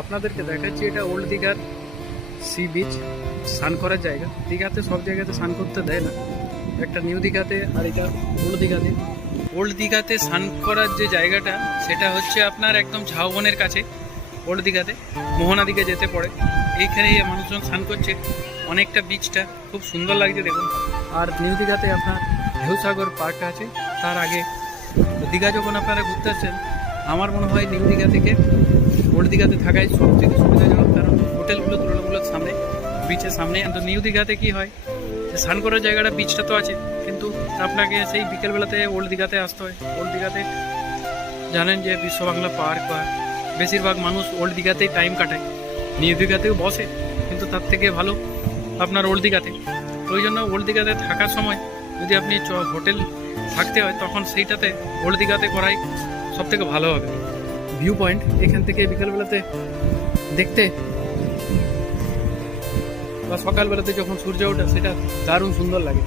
আপনাদেরকে দেখাচ্ছি এটা ওল্ড দীঘার সি বিচ, স্নান করার জায়গা। দীঘাতে সব জায়গাতে স্নান করতে দেয় না, একটা নিউ দীঘাতে আর এটা ওল্ড দীঘাতে। ওল্ড দীঘাতে স্নান করার যে জায়গাটা সেটা হচ্ছে আপনার একদম ঝাউবনের কাছে। ওল্ড দীঘাতে মোহনা দিকে যেতে পড়ে, এইখানেই মানুষজন স্নান করছে। অনেকটা বিচটা খুব সুন্দর লাগছে দেখুন। আর নিউ দীঘাতে আপনার ঢেউসাগর পার্ক আছে। তার আগে দীঘা যখন আপনারা ঘুরতে আসছেন, আমার মনে হয় নিউ দীঘা থেকে ওল্ড দীঘাতে থাকাই সব থেকে সুবিধাজনক, কারণ হোটেলগুলো তুলনামূলক সামনে, বিচের সামনে। তো নিউ দীঘাতে কি হয়, স্নান করার জায়গাটা বিচটা তো আছে, কিন্তু আপনাকে সেই বিকেলবেলাতে ওল্ড দীঘাতে আসতে হয়। ওল্ড দীঘাতে জানেন যে বিশ্ব বাংলা পার্ক বা বেশিরভাগ মানুষ ওল্ড দীঘাতেই টাইম কাটায়। নিউ দীঘাতেও বসে, কিন্তু তার থেকে ভালো আপনার ওল্ড দীঘাতে। তো ওই জন্য ওল্ড দীঘাতে থাকার সময় যদি আপনি হোটেল থাকতে হয়, তখন সেইটাতে ওল্ড দীঘাতে করাই সব থেকে ভালো হবে। ভিউ পয়েন্ট এখান থেকে বিকালবেলাতে দেখতে বা সকালবেলাতে যখন সূর্য ওঠে, সেটা দারুণ সুন্দর লাগে।